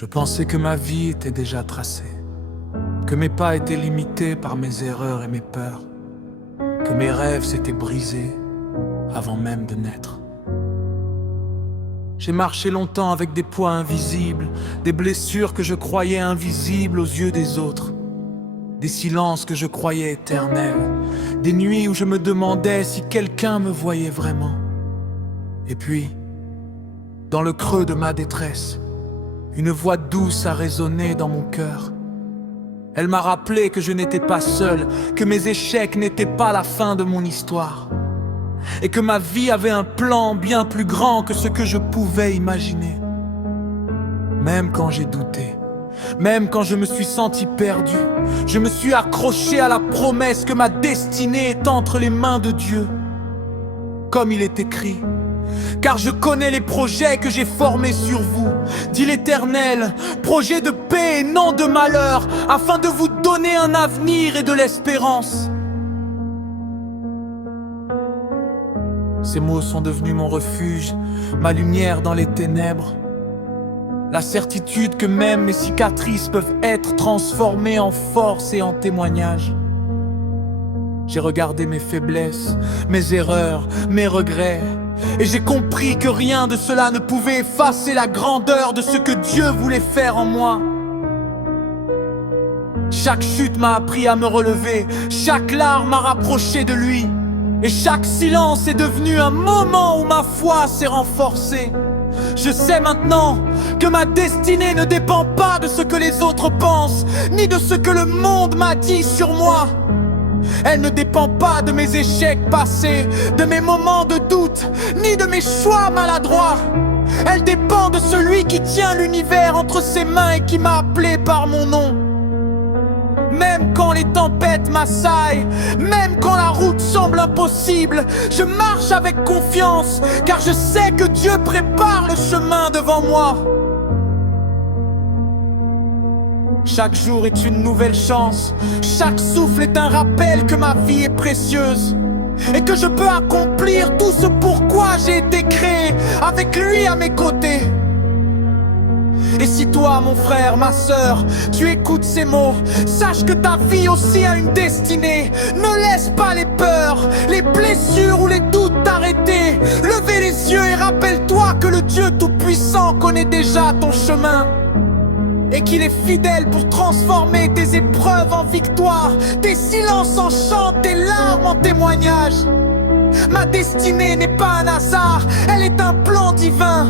Je pensais que ma vie était déjà tracée, que mes pas étaient limités par mes erreurs et mes peurs, que mes rêves s'étaient brisés avant même de naître. J'ai marché longtemps avec des poids invisibles, des blessures que je croyais invisibles aux yeux des autres, des silences que je croyais éternels, des nuits où je me demandais si quelqu'un me voyait vraiment. Et puis, dans le creux de ma détresse, une voix douce a résonné dans mon cœur. Elle m'a rappelé que je n'étais pas seul, que mes échecs n'étaient pas la fin de mon histoire, et que ma vie avait un plan bien plus grand que ce que je pouvais imaginer. Même quand j'ai douté, même quand je me suis senti perdu, je me suis accroché à la promesse que ma destinée est entre les mains de Dieu. Comme il est écrit: car je connais les projets que j'ai formés sur vous, dit l'Éternel, projets de paix et non de malheur, afin de vous donner un avenir et de l'espérance. Ces mots sont devenus mon refuge, ma lumière dans les ténèbres. La certitude que même mes cicatrices peuvent être transformées en force et en témoignage. J'ai regardé mes faiblesses, mes erreurs, mes regrets, et j'ai compris que rien de cela ne pouvait effacer la grandeur de ce que Dieu voulait faire en moi. Chaque chute m'a appris à me relever, chaque larme m'a rapproché de lui, et chaque silence est devenu un moment où ma foi s'est renforcée. Je sais maintenant que ma destinée ne dépend pas de ce que les autres pensent, ni de ce que le monde m'a dit sur moi. Elle ne dépend pas de mes échecs passés, de mes moments de doute, ni de mes choix maladroits. Elle dépend de celui qui tient l'univers entre ses mains et qui m'a appelé par mon nom. Même quand les tempêtes m'assaillent, même quand la route semble impossible, je marche avec confiance, car je sais que Dieu prépare le chemin devant moi. Chaque jour est une nouvelle chance, chaque souffle est un rappel que ma vie est précieuse et que je peux accomplir tout ce pourquoi j'ai été créé, avec lui à mes côtés. Et si toi, mon frère, ma sœur, tu écoutes ces mots, sache que ta vie aussi a une destinée. Ne laisse pas les peurs, les blessures ou les doutes t'arrêter. Levez les yeux et rappelle-toi que le Dieu Tout-Puissant connaît déjà ton chemin, et qu'il est fidèle pour transformer tes épreuves en victoire, tes silences en chant, tes larmes en témoignage. Ma destinée n'est pas un hasard, elle est un plan divin.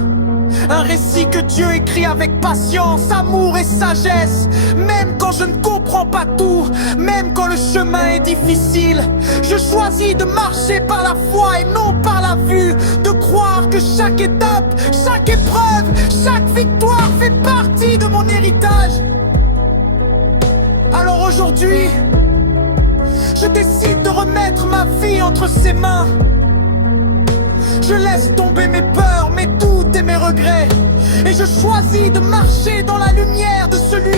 Un récit que Dieu écrit avec patience, amour et sagesse. Même quand je ne comprends pas tout, même quand le chemin est difficile, je choisis de marcher par la foi et non par la vue, de croire que chaque étape, chaque épreuve, chaque victoire fait partie de mon héritage. Alors aujourd'hui, je décide de remettre ma vie entre ses mains. Je laisse tomber mes peurs, mes doutes et mes regrets, et je choisis de marcher dans la lumière de celui